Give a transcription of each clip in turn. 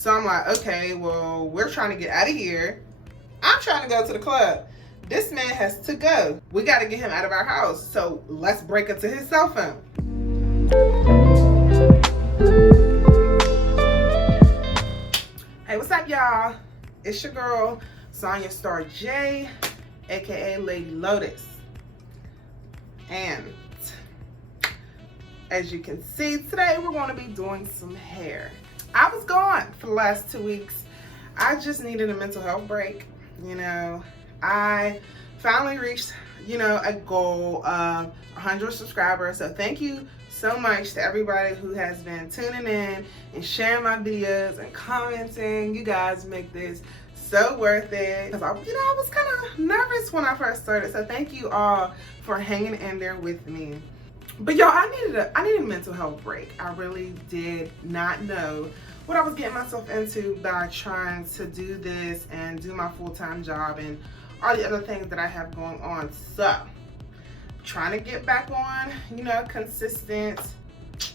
So I'm like, okay, well, we're trying to get out of here. I'm trying to go to the club. This man has to go. We got to get him out of our house. So let's break into his cell phone. Hey, what's up, y'all? It's your girl, Sonya Star J, aka Lady Lotus. And as you can see, today we're going to be doing some hair. I was gone for the last 2 weeks. I just needed a mental health break. You know, I finally reached, a goal of 100 subscribers. So thank you so much to everybody who has been tuning in and sharing my videos and commenting. You guys make this so worth it. Because I was kind of nervous when I first started. So thank you all for hanging in there with me. But y'all, I needed a mental health break. I really did not know what I was getting myself into by trying to do this and do my full-time job and all the other things that I have going on. So, trying to get back on, consistent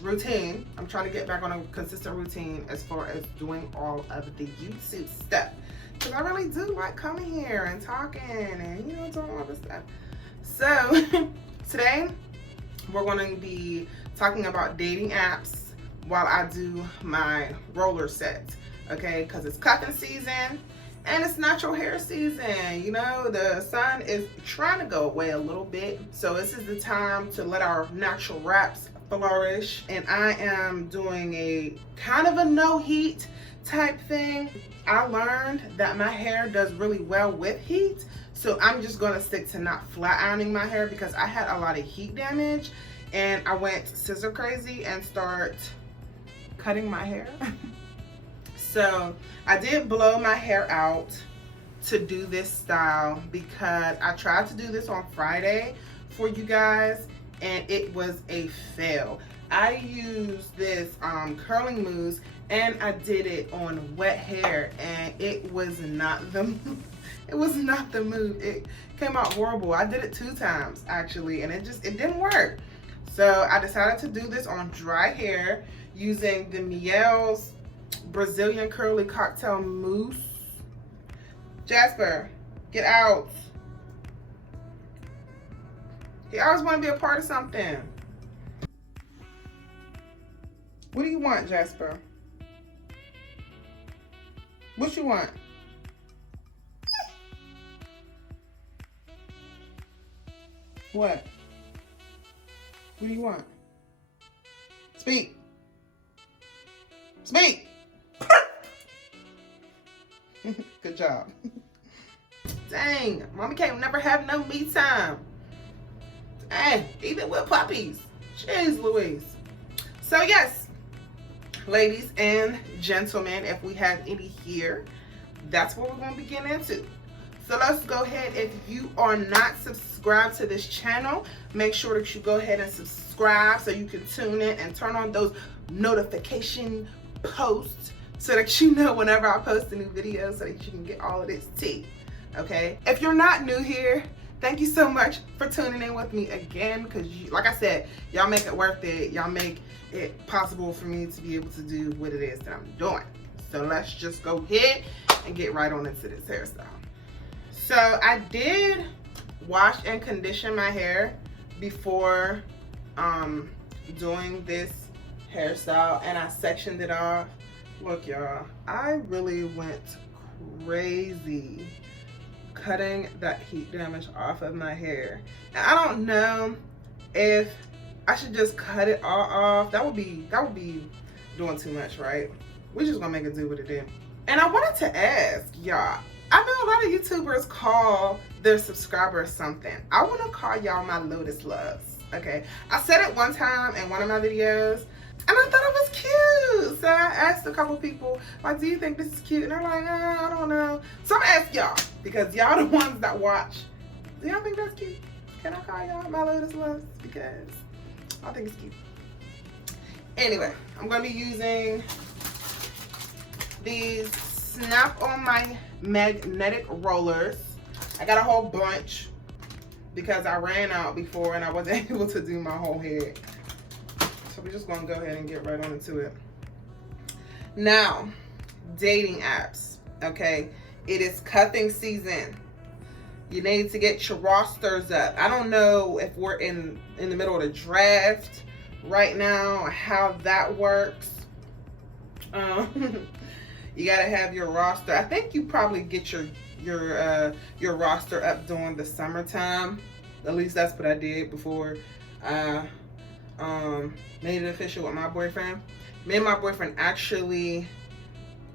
routine. I'm trying to get back on a consistent routine as far as doing all of the YouTube stuff. Because I really do like coming here and talking and, doing all this stuff. So, today, we're going to be talking about dating apps while I do my roller set, okay? Because it's cuffing season and it's natural hair season. The sun is trying to go away a little bit. So this is the time to let our natural wraps flourish. And I am doing a kind of a no heat type thing. I learned that my hair does really well with heat. So I'm just gonna stick to not flat ironing my hair because I had a lot of heat damage and I went scissor crazy and start cutting my hair. So I did blow my hair out to do this style because I tried to do this on Friday for you guys and it was a fail. I used this Curly Mousse and I did it on wet hair and it was not the move. It came out horrible. I did it 2 times actually and it didn't work. So I decided to do this on dry hair using the Mielle's Brazilian Curly Cocktail Mousse. Jasper, get out. He always want to be a part of something. What do you want, Jasper? What you want? What? What do you want? Speak. Speak. Good job. Dang, mommy can't never have no me time. Dang, even with puppies. Jeez Louise. So yes, ladies and gentlemen, if we have any here, that's what we're going to be getting into. So let's go ahead. If you are not subscribed to this channel, make sure that you go ahead and subscribe so you can tune in and turn on those notification posts so that you know whenever I post a new video so that you can get all of this tea. Okay? If you're not new here, thank you so much for tuning in with me again because, like I said, y'all make it worth it. Y'all make it possible for me to be able to do what it is that I'm doing. So let's just go ahead and get right on into this hairstyle. So I did wash and condition my hair before doing this hairstyle and I sectioned it off. Look y'all, I really went crazy cutting that heat damage off of my hair. And I don't know if I should just cut it all off. That would be doing too much, right? We're just gonna make it do what it did. And I wanted to ask y'all, I know a lot of YouTubers call their subscribers something. I want to call y'all my Lotus loves, okay? I said it one time in one of my videos, and I thought it was cute. So I asked a couple people, like, do you think this is cute? And they're like, I don't know. So I'm going to ask y'all, because y'all the ones that watch. Do y'all think that's cute? Can I call y'all my Lotus loves? Because I think it's cute. Anyway, I'm going to be using these Snap on My magnetic rollers. I got a whole bunch because I ran out before and I wasn't able to do my whole head. So we're just gonna go ahead and get right on into it. Now, dating apps, okay? It is cuffing season. You need to get your rosters up. I don't know if we're in the middle of the draft right now, how that works. You gotta have your roster. I think you probably get your roster up during the summertime. At least that's what I did before I made it official with my boyfriend. Me and my boyfriend actually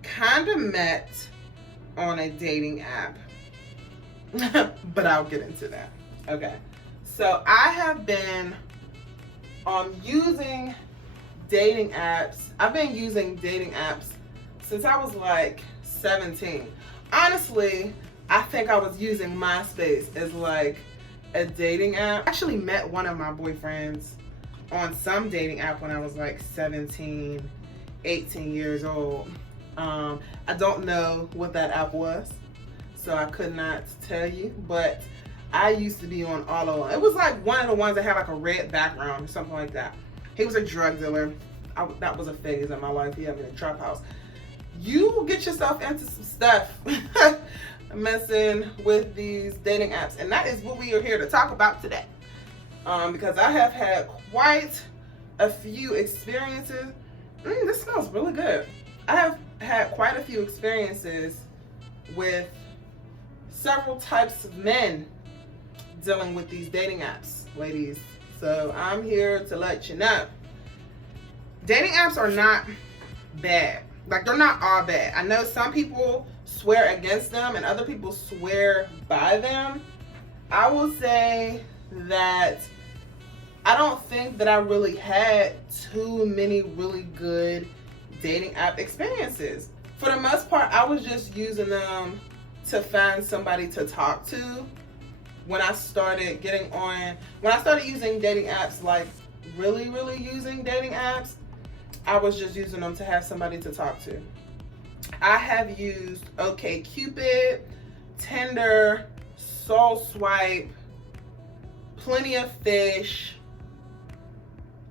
kind of met on a dating app. But I'll get into that. Okay. So I have been using dating apps. I've been using dating apps since I was like 17. Honestly, I think I was using MySpace as like a dating app. I actually met one of my boyfriends on some dating app when I was like 17, 18 years old. I don't know what that app was, so I could not tell you, but I used to be on all of them. It was like one of the ones that had like a red background or something like that. He was a drug dealer. That was a phase in my life. He had me in a trap house. You get yourself into some stuff messing with these dating apps, and that is what we are here to talk about today. Because I have had quite a few experiences. This smells really good. I have had quite a few experiences with several types of men dealing with these dating apps, ladies. So I'm here to let you know. Dating apps are not bad. Like, they're not all bad. I know some people swear against them and other people swear by them. I will say that I don't think that I really had too many really good dating app experiences. For the most part, I was just using them to find somebody to talk to. When I started using dating apps, like really using dating apps, I was just using them to have somebody to talk to. I have used OkCupid, Tinder, Soul Swipe, Plenty of Fish.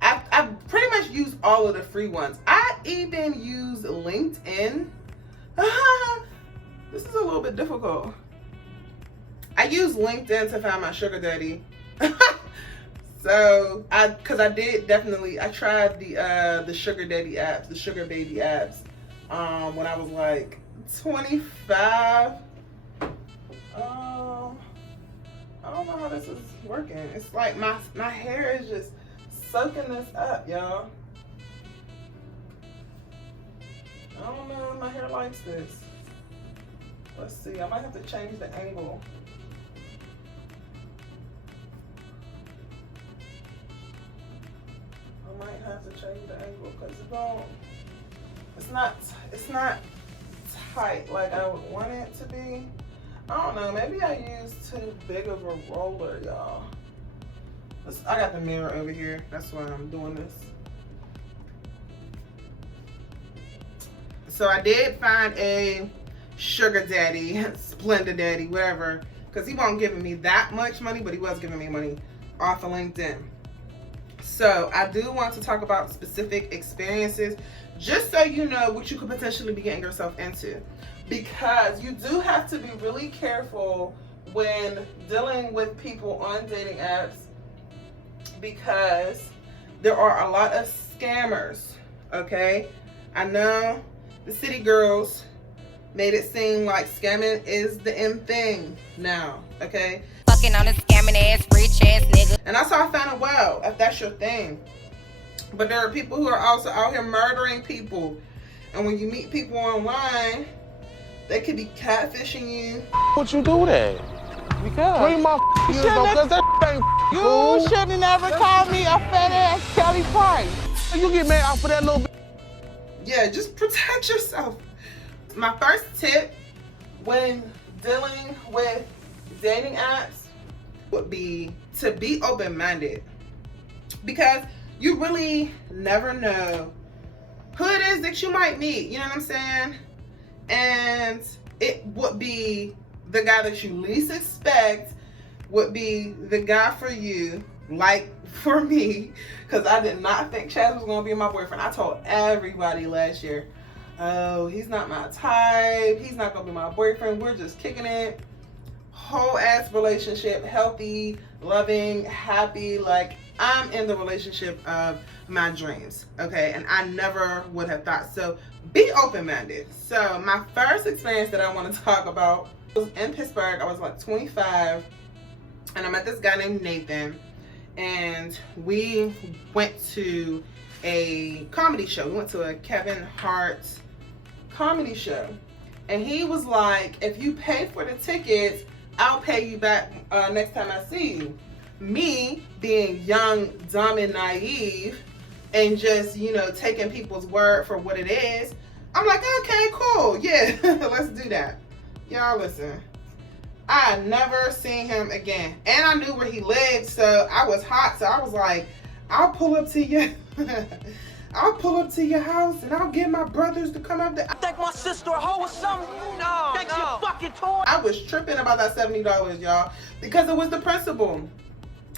I've pretty much used all of the free ones. I even use LinkedIn. This is a little bit difficult. I use LinkedIn to find my sugar daddy. So, because I tried the sugar daddy apps, the sugar baby apps, when I was like 25. I don't know how this is working. It's like my hair is just soaking this up, y'all. I don't know if my hair likes this. Let's see, I might have to change the angle. I might have to change the angle because it's not tight like I would want it to be. I don't know, maybe I used too big of a roller, y'all. I got the mirror over here, that's why I'm doing this. So I did find a sugar daddy, splendid daddy, whatever, because he wasn't giving me that much money, but he was giving me money off of LinkedIn. So I do want to talk about specific experiences, just so you know what you could potentially be getting yourself into. Because you do have to be really careful when dealing with people on dating apps, because there are a lot of scammers, okay? I know the city girls made it seem like scamming is the in thing now, okay? Fucking on a scamming ass, rich ass nigga. And that's how I found it well, if that's your thing. But there are people who are also out here murdering people. And when you meet people online, they could be catfishing you. What you do that? Because 3 months ago, cause that ain't cool. you should have never called me a fat ass Kelly Price. You get mad off of that little bit. Yeah, just protect yourself. My first tip when dealing with dating apps would be to be open-minded, because you really never know who it is that you might meet, you know what I'm saying? And it would be the guy that you least expect would be the guy for you, like for me, because I did not think Chaz was going to be my boyfriend. I told everybody last year, oh, he's not my type, he's not gonna be my boyfriend, we're just kicking it. Whole ass relationship, healthy, loving, happy, like I'm in the relationship of my dreams, okay? And I never would have thought so. Be open-minded. So my first experience that I want to talk about was in Pittsburgh. I was like 25, and I met this guy named Nathan, and we went to a comedy show. We went to a Kevin Hart comedy show, and he was like, if you pay for the tickets, I'll pay you back next time I see you. Me being young, dumb, and naive, and just, you know, taking people's word for what it is, I'm like, okay, cool, yeah, let's do that. Y'all listen, I never seen him again, and I knew where he lived, so I was hot, so I was like, I'll pull up to you. I'll pull up to your house and I'll get my brothers to come up there. I think my sister a hoe or something? No, think she a fucking toy? I was tripping about that $70, y'all, because it was the principle.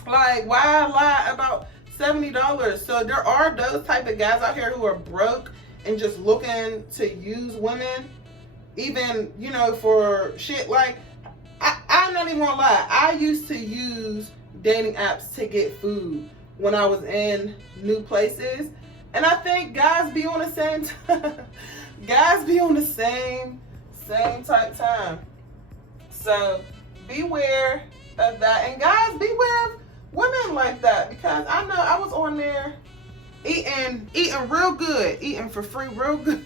Like, why lie about $70? So there are those type of guys out here who are broke and just looking to use women, even, you know, for shit. Like, I'm not even gonna lie, I used to use dating apps to get food when I was in new places. And I think guys be on the same guys be on the same type time. So beware of that. And guys, beware of women like that, because I know I was on there eating real good, eating for free real good.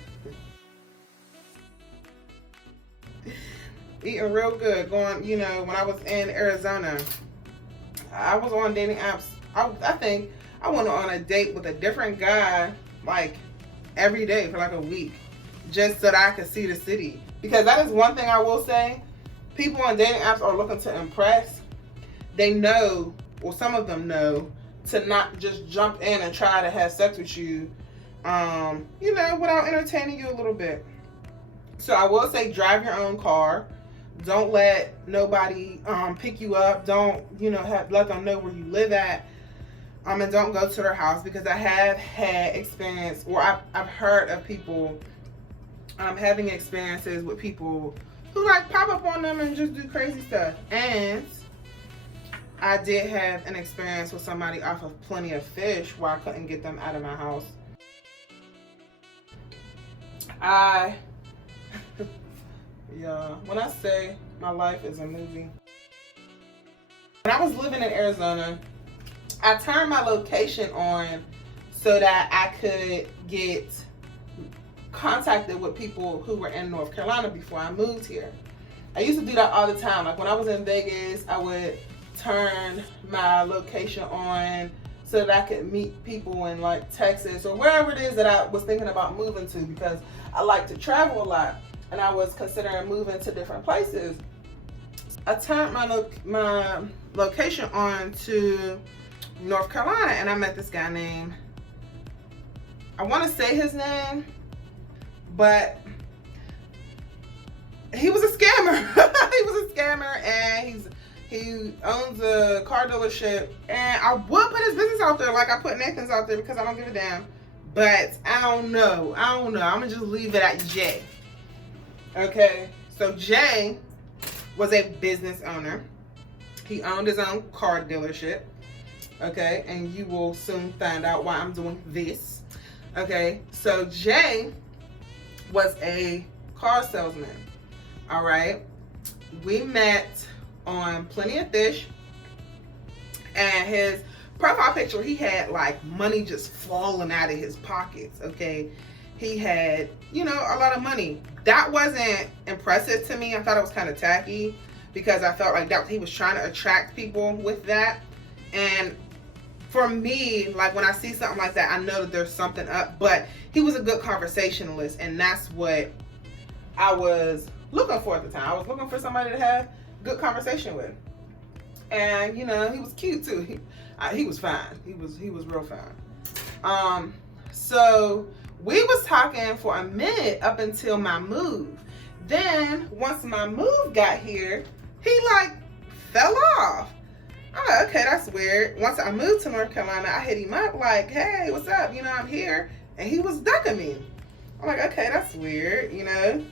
Eating real good, going, you know, when I was in Arizona, I was on dating apps. I think I went on a date with a different guy like every day for like a week, just so that I could see the city. Because that is one thing I will say, people on dating apps are looking to impress. They know, or some of them know, to not just jump in and try to have sex with you, you know, without entertaining you a little bit. So I will say, drive your own car. Don't let nobody pick you up. Don't, you know, let them know where you live at. And don't go to their house, because I have had experience, or I've heard of people having experiences with people who like pop up on them and just do crazy stuff. And I did have an experience with somebody off of Plenty of Fish where I couldn't get them out of my house. Yeah, when I say my life is a movie. When I was living in Arizona, I turned my location on so that I could get contacted with people who were in North Carolina before I moved here. I used to do that all the time. Like when I was in Vegas, I would turn my location on so that I could meet people in like Texas or wherever it is that I was thinking about moving to, because I like to travel a lot and I was considering moving to different places. I turned my location on to North Carolina, and I met this guy named, I want to say his name, but he was a scammer. He was a scammer, and he owns a car dealership, and I would put his business out there like I put Nathan's out there, because I don't give a damn. But I don't know. I'm gonna just leave it at Jay. Okay, so Jay was a business owner. He owned his own car dealership. Okay, and you will soon find out why I'm doing this. Okay, so Jay was a car salesman. All right, we met on Plenty of Fish, and his profile picture, he had like money just falling out of his pockets. Okay, he had, you know, a lot of money. That wasn't impressive to me. I thought it was kind of tacky, because I felt like that he was trying to attract people with that. And for me, like when I see something like that, I know that there's something up. But he was a good conversationalist, and that's what I was looking for at the time. I was looking for somebody to have good conversation with. And you know, he was cute too. He was fine. He was real fine. So we was talking for a minute up until my move. Then once my move got here, he like fell off. I'm like, okay, that's weird. Once I moved to North Carolina, I hit him up like, hey, what's up? You know, I'm here. And he was ducking me. I'm like, okay, that's weird, you know?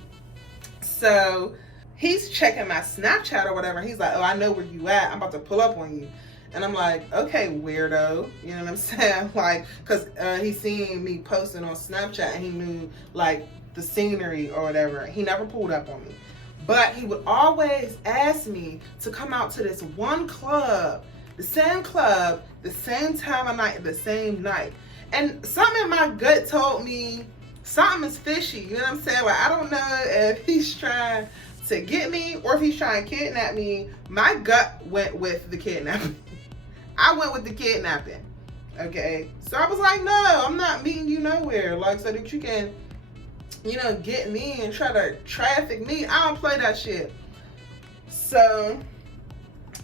So he's checking my Snapchat or whatever. He's like, oh, I know where you at. I'm about to pull up on you. And I'm like, okay, weirdo. You know what I'm saying? Like, because he seen me posting on Snapchat and he knew, like, the scenery or whatever. He never pulled up on me. But he would always ask me to come out to this one club, the same time of night, the same night. And something in my gut told me something is fishy. You know what I'm saying? Like, I don't know if he's trying to get me or if he's trying to kidnap me. My gut went with the kidnapping. I went with the kidnapping. Okay? So I was like, no, I'm not meeting you nowhere. Like, so that you can, you know, get me and try to traffic me. I don't play that shit. So,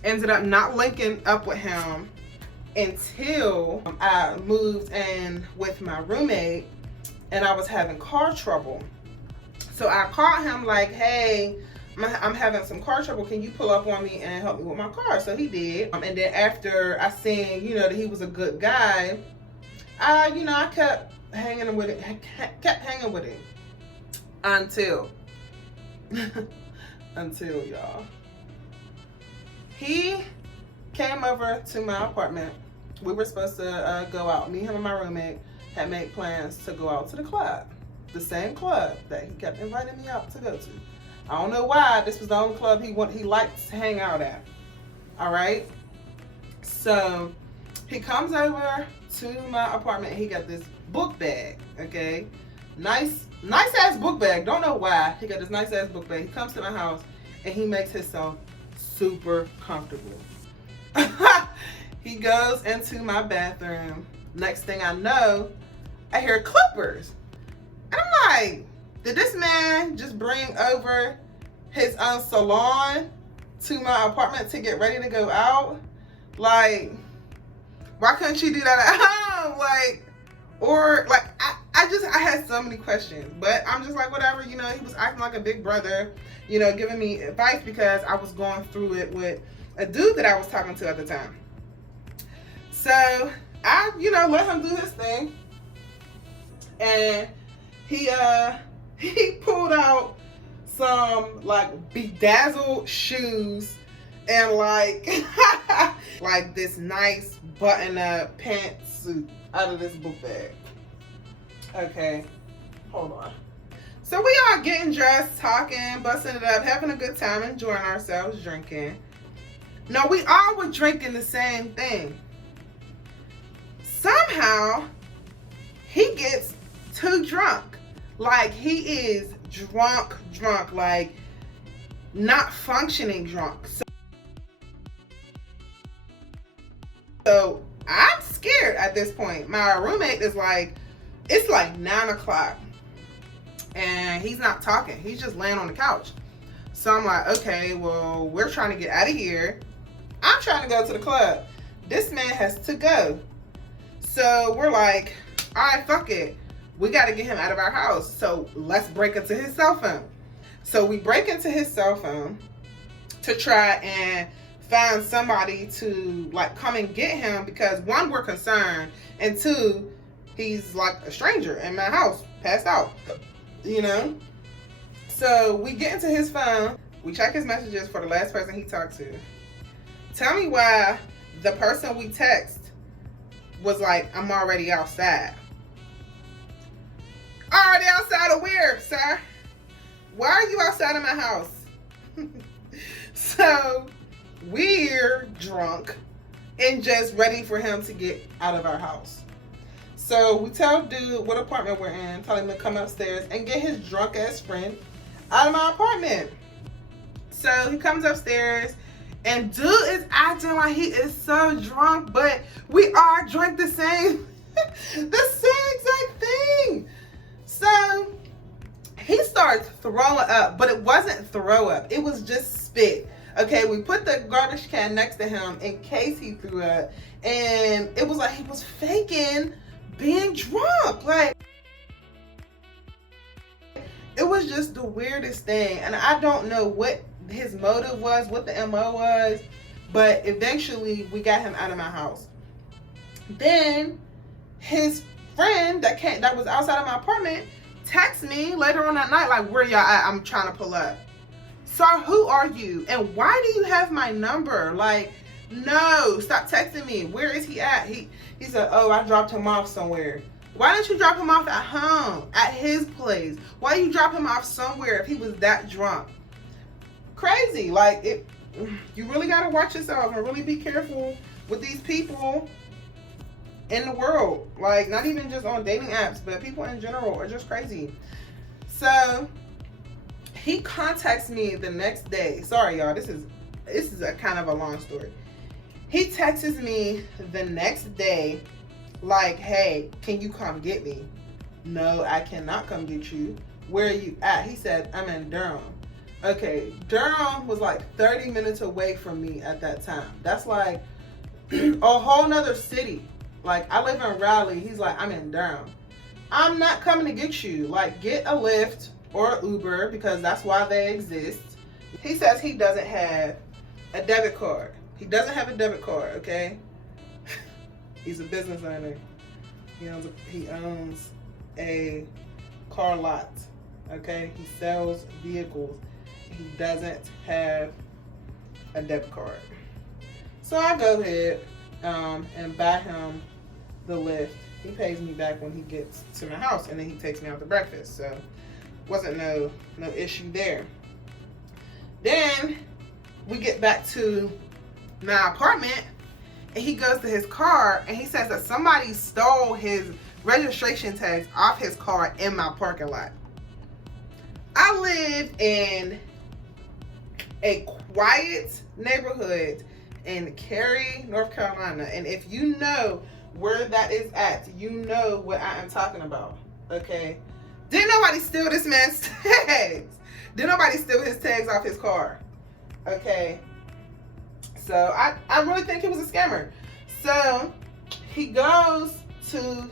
ended up not linking up with him until I moved in with my roommate and I was having car trouble. So I called him like, hey, I'm having some car trouble. Can you pull up on me and help me with my car? So he did. And then after I seen, you know, that he was a good guy, you know, I kept hanging with him until y'all. He came over to my apartment. We were supposed to go out. Me, him, and my roommate had made plans to go out to the club. The same club that he kept inviting me out to go to. I don't know why. This was the only club he liked to hang out at. All right? So he comes over to my apartment and he got this book bag, okay? Nice ass book bag. Don't know why. He got this nice ass book bag. He comes to my house and he makes himself super comfortable. He goes into my bathroom. Next thing I know, I hear clippers. And I'm like, did this man just bring over his own salon to my apartment to get ready to go out? Like, why couldn't you do that at home? Like, or like, I had so many questions, but I'm just like, whatever, you know, he was acting like a big brother, you know, giving me advice because I was going through it with a dude that I was talking to at the time. So I, you know, let him do his thing. And he pulled out some like bedazzled shoes and like like this nice button-up pantsuit out of this book bag. Okay, hold on. So we all getting dressed, talking, busting it up, having a good time, enjoying ourselves, drinking. No, we all were drinking the same thing. Somehow, he gets too drunk. Like, he is drunk, like, not functioning drunk. So I'm scared at this point. My roommate is like, it's like 9 o'clock and he's not talking. He's just laying on the couch. So I'm like, okay, well, we're trying to get out of here. I'm trying to go to the club. This man has to go. So we're like, all right, fuck it. We got to get him out of our house. So let's break into his cell phone. So we break into his cell phone to try and find somebody to like come and get him because one, we're concerned, and two, he's like a stranger in my house, passed out, you know? So we get into his phone, we check his messages for the last person he talked to. Tell me why the person we text was like, I'm already outside. Already outside of where, sir? Why are you outside of my house? So we're drunk and just ready for him to get out of our house. So we tell dude what apartment we're in, tell him to come upstairs and get his drunk ass friend out of my apartment. So he comes upstairs and dude is acting like he is so drunk, but we all drank the same exact thing. So he starts throwing up, but it wasn't throw up, it was just spit. Okay, we put the garbage can next to him in case he threw up, and it was like he was faking being drunk. Like, it was just the weirdest thing, and I don't know what his motive was, what the MO was, but eventually we got him out of my house. Then his friend that was outside of my apartment text me later on that night, like, where y'all at? I'm trying to pull up. Sir, who are you? And why do you have my number? Like, no, stop texting me. Where is he at? He said, oh, I dropped him off somewhere. Why didn't you drop him off at home, at his place? Why you drop him off somewhere if he was that drunk? Crazy. Like, you really got to watch yourself and really be careful with these people in the world. Like, not even just on dating apps, but people in general are just crazy. So he contacts me the next day. Sorry, y'all. This is a kind of a long story. He texts me the next day like, hey, can you come get me? No, I cannot come get you. Where are you at? He said, I'm in Durham. Okay, Durham was like 30 minutes away from me at that time. That's like a whole nother city. Like, I live in Raleigh. He's like, I'm in Durham. I'm not coming to get you. Like, get a Lyft or Uber, because that's why they exist. He says he doesn't have a debit card. He doesn't have a debit card, okay? He's a business owner. He owns a car lot, okay? He sells vehicles. He doesn't have a debit card. So I go ahead and buy him the Lyft. He pays me back when he gets to my house, and then he takes me out to breakfast. So wasn't no issue there. Then we get back to my apartment, and he goes to his car, and he says that somebody stole his registration tags off his car in my parking lot. I live in a quiet neighborhood in Cary, North Carolina, and if you know where that is at, you know what I am talking about, okay? Didn't nobody steal this man's tags. Didn't nobody steal his tags off his car, okay? So I really think he was a scammer. So he goes to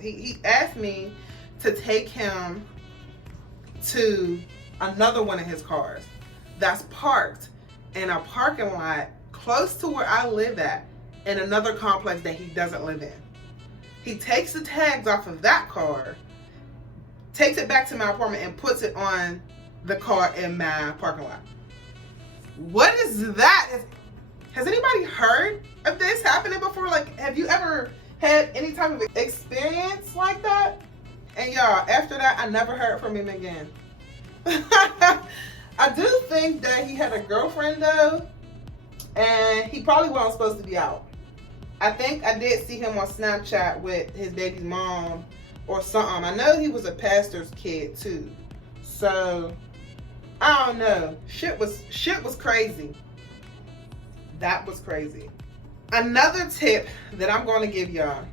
he asked me to take him to another one of his cars that's parked in a parking lot close to where I live at, in another complex that he doesn't live in. He takes the tags off of that car, takes it back to my apartment, and puts it on the car in my parking lot. What is that? Has anybody heard of this happening before? Like, have you ever had any type of experience like that? And y'all, after that, I never heard from him again. I do think that he had a girlfriend though, and he probably wasn't supposed to be out. I think I did see him on Snapchat with his baby's mom or something. I know he was a pastor's kid too. So I don't know. Shit was crazy. That was crazy. Another tip that I'm going to give y'all: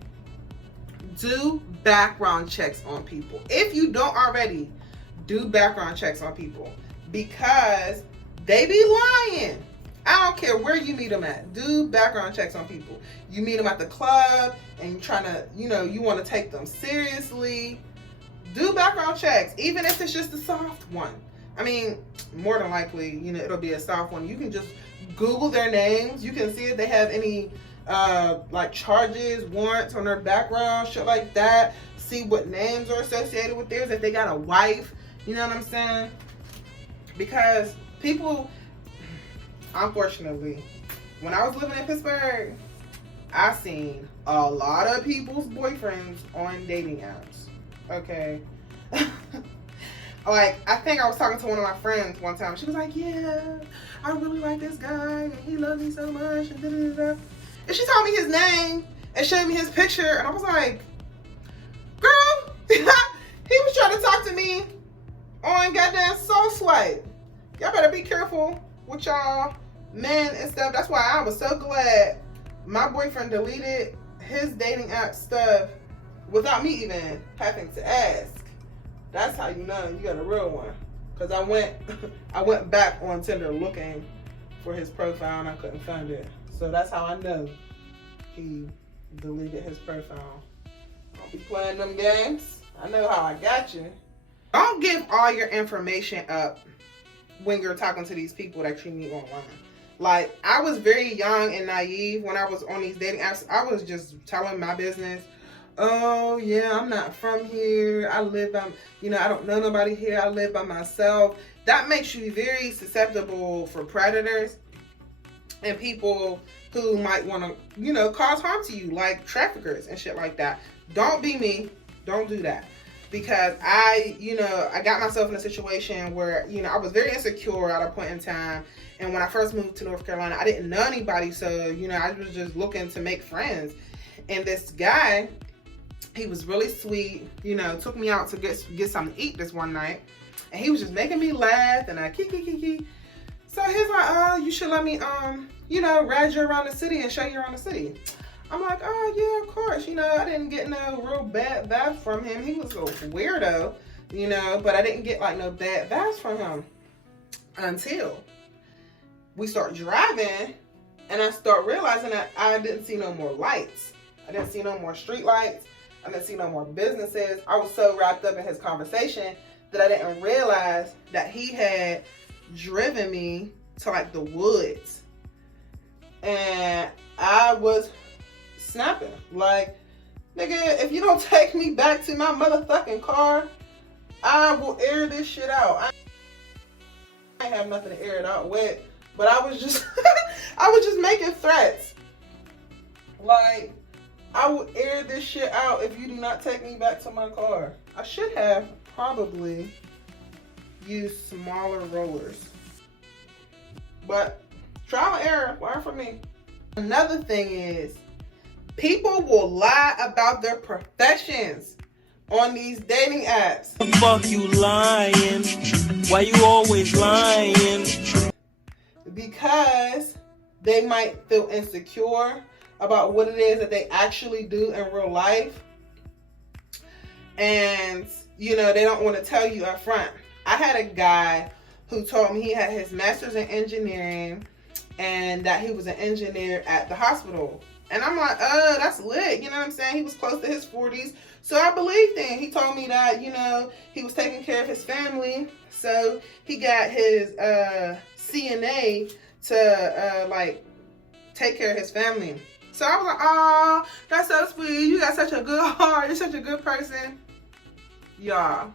do background checks on people. If you don't already, do background checks on people, because they be lying. I don't care where you meet them at. Do background checks on people. You meet them at the club and you're trying to, you want to take them seriously. Do background checks, even if it's just a soft one. I mean, more than likely, it'll be a soft one. You can just Google their names. You can see if they have any like charges, warrants on their background, shit like that. See what names are associated with theirs, if they got a wife, you know what I'm saying? Because people, unfortunately, when I was living in Pittsburgh, I seen a lot of people's boyfriends on dating apps. Okay. Like, I think I was talking to one of my friends one time. She was like, yeah, I really like this guy, and he loves me so much, and da-da-da-da. And she told me his name and showed me his picture, and I was like, girl, he was trying to talk to me on goddamn Soul Swipe. Y'all better be careful with y'all men and stuff. That's why I was so glad my boyfriend deleted his dating app stuff without me even having to ask. That's how you know you got a real one. Cause I went back on Tinder looking for his profile and I couldn't find it. So that's how I know he deleted his profile. Don't be playing them games. I know how I got you. Don't give all your information up when you're talking to these people that you meet online. Like, I was very young and naive when I was on these dating apps. I was just telling my business. oh yeah, I'm not from here. I live by, I don't know nobody here. I live by myself. That makes you very susceptible for predators and people who might want to, cause harm to you, like traffickers and shit like that. Don't be me. Don't do that. Because I got myself in a situation where, I was very insecure at a point in time. And when I first moved to North Carolina, I didn't know anybody. So, I was just looking to make friends. And this guy, he was really sweet, took me out to get something to eat this one night. And he was just making me laugh and I kiki. So he's like, oh, you should let me, ride you around the city and show you around the city. I'm like, oh yeah, of course. I didn't get no real bad vibes from him. He was a weirdo, but I didn't get like no bad vibes from him until we start driving and I start realizing that I didn't see no more lights. I didn't see no more street lights. I didn't see no more businesses. I was so wrapped up in his conversation that I didn't realize that he had driven me to like the woods. And I was snapping. Like, nigga, if you don't take me back to my motherfucking car, I will air this shit out. I ain't have nothing to air it out with, but I was just I was just making threats. Like, I will air this shit out if you do not take me back to my car. I should have probably used smaller rollers. But trial and error, learn from me. Another thing is, people will lie about their professions on these dating apps. Fuck you lying. Why you always lying? Because they might feel insecure about what it is that they actually do in real life. And, they don't want to tell you up front. I had a guy who told me he had his master's in engineering and that he was an engineer at the hospital. And I'm like, oh, that's lit. You know what I'm saying? He was close to his 40s. So I believed him. He told me that, he was taking care of his family. So he got his CNA to, take care of his family. So I was like, oh, that's so sweet. You got such a good heart. You're such a good person. Y'all.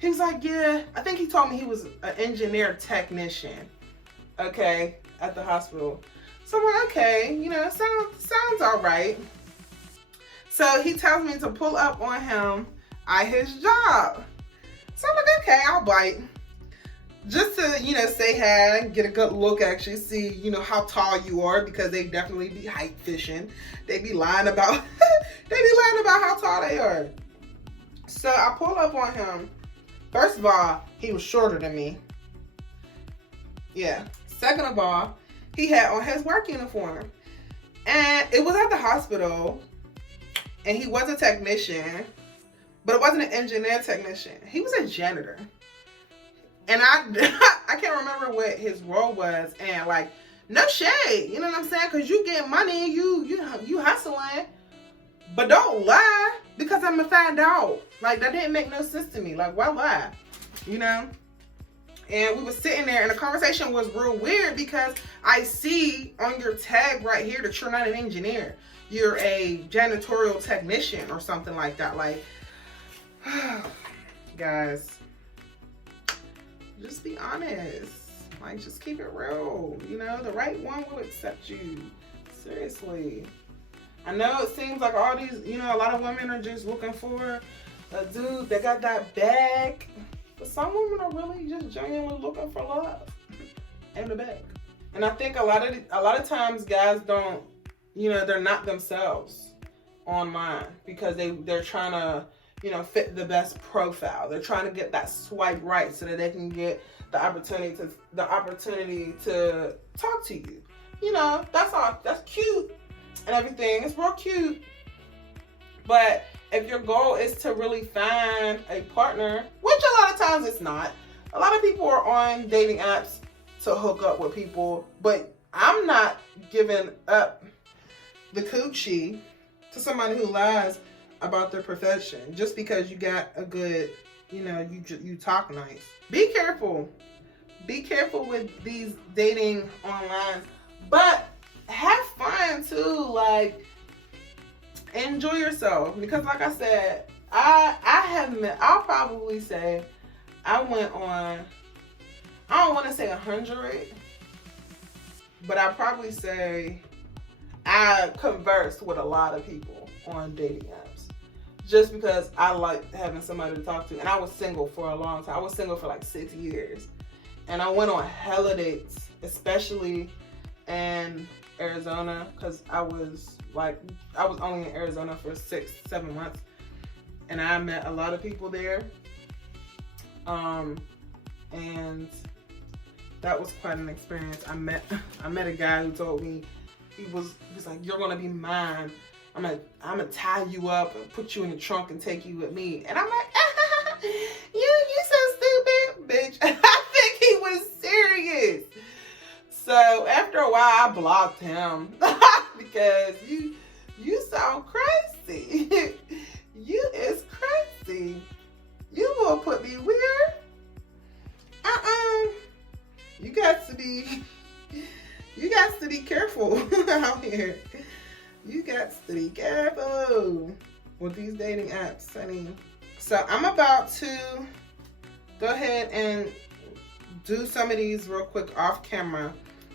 He was like, yeah. I think he told me he was an engineer technician. Okay. At the hospital. So I'm like, okay, sounds all right. So he tells me to pull up on him at his job. So I'm like, okay, I'll bite. Just to, say hi, get a good look, actually see, how tall you are, because they definitely be height fishing. They be lying about, how tall they are. So I pull up on him. First of all, he was shorter than me. Yeah. Second of all, he had on his work uniform. And it was at the hospital. And he was a technician. But it wasn't an engineer technician. He was a janitor. And I can't remember what his role was. And no shade. You know what I'm saying? Because you get money. You hustling. But don't lie. Because I'm going to find out. That didn't make no sense to me. Why lie? And we were sitting there and the conversation was real weird because I see on your tag right here that you're not an engineer. You're a janitorial technician or something like that. Guys, just be honest. Just keep it real. The right one will accept you. Seriously. I know it seems like all these, a lot of women are just looking for a dude that got that bag. But some women are really just genuinely looking for love in the bag. And I think a lot of times guys don't, they're not themselves online because they're trying to, fit the best profile. They're trying to get that swipe right so that they can get the opportunity to talk to you. That's all. That's cute and everything. It's real cute. But if your goal is to really find a partner, which a lot of times it's not. A lot of people are on dating apps to hook up with people, but I'm not giving up the coochie to somebody who lies about their profession just because you got a good, you talk nice. Be careful. Be careful with these dating online, but have fun too. enjoy yourself, because like I said, I'll probably say I went on, I don't want to say 100, but I'll probably say I conversed with a lot of people on dating apps just because I like having somebody to talk to. And I was single for a long time. I was single for like 6 years. And I went on hella dates, especially in Arizona, because I was only in Arizona for 6-7 months. And I met a lot of people there. And that was quite an experience. I met a guy who told me, he was like, "You're gonna be mine. I'm gonna tie you up and put you in the trunk and take you with me." And I'm like, you so stupid, bitch. I think he was serious. So after a while, I blocked him because you sound crazy. You is crazy. You will put me weird. You got to be careful out here. You got to be careful with these dating apps, honey. So I'm about to go ahead and do some of these real quick off camera,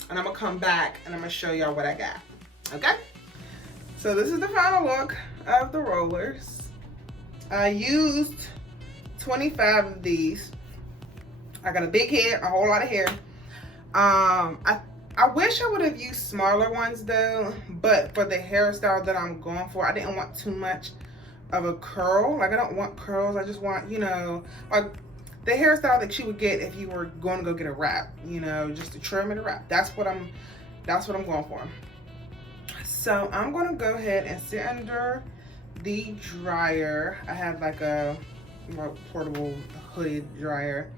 and I'm gonna come back and I'm gonna show y'all what I got. Okay? So this is the final look of the rollers. I used 25 of these. I got a big head, a whole lot of hair. I wish I would have used smaller ones though, but for the hairstyle that I'm going for, I didn't want too much of a curl. Like, I don't want curls. I just want, you know, like the hairstyle that you would get if you were going to go get a wrap, you know, just a trim and a wrap. That's what I'm going for. So I'm going to go ahead and sit under the dryer. I have like a portable hooded dryer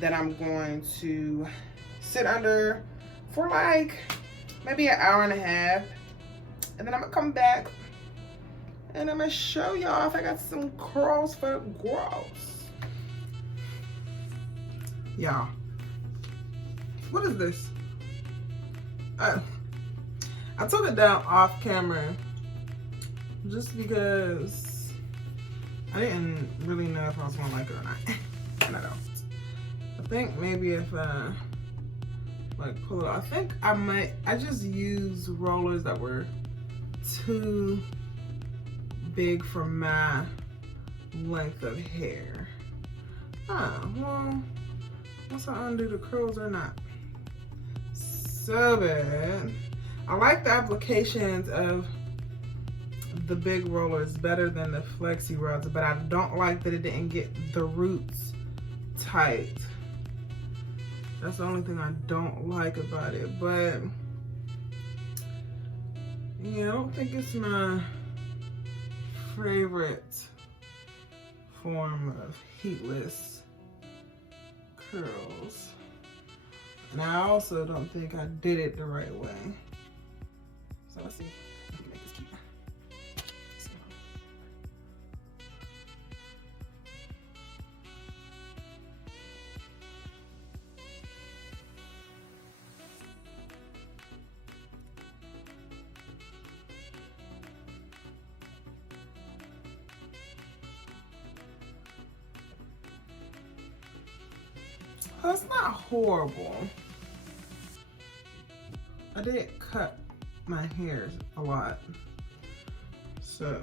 that I'm going to sit under for like maybe an hour and a half, and then I'm gonna come back and I'm gonna show y'all if I got some curls for girls. Y'all, what is this? I took it down off camera just because I didn't really know if I was gonna like it or not. And I don't. I think maybe if like pull it off, I just used rollers that were too big for my length of hair. Well, once I undo the curls or not. So bad. I like the applications of the big rollers better than the flexi rods, but I don't like that it didn't get the roots tight. That's the only thing I don't like about it, but yeah, I don't think it's my favorite form of heatless curls. And I also don't think I did it the right way. So let's see. I can make this cute. Oh, it's not horrible. I did cut my hair a lot, so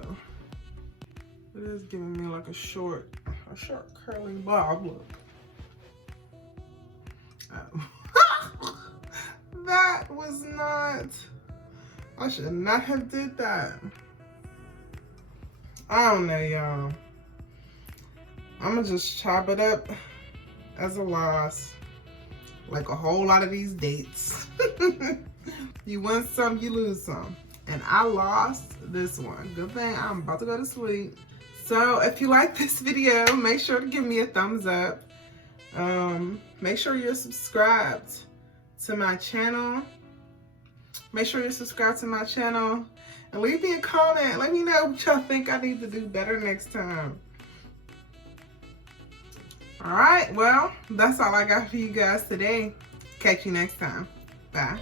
it is giving me like a short curly bob look. That was not, I should not have did that. I don't know, y'all. I'm gonna just chop it up as a loss, like a whole lot of these dates. You win some, you lose some. And I lost this one. Good thing I'm about to go to sleep. So if you like this video, make sure to give me a thumbs up. Make sure you're subscribed to my channel. Make sure you're subscribed to my channel. And leave me a comment. Let me know what y'all think I need to do better next time. All right, well, that's all I got for you guys today. Catch you next time. Bye.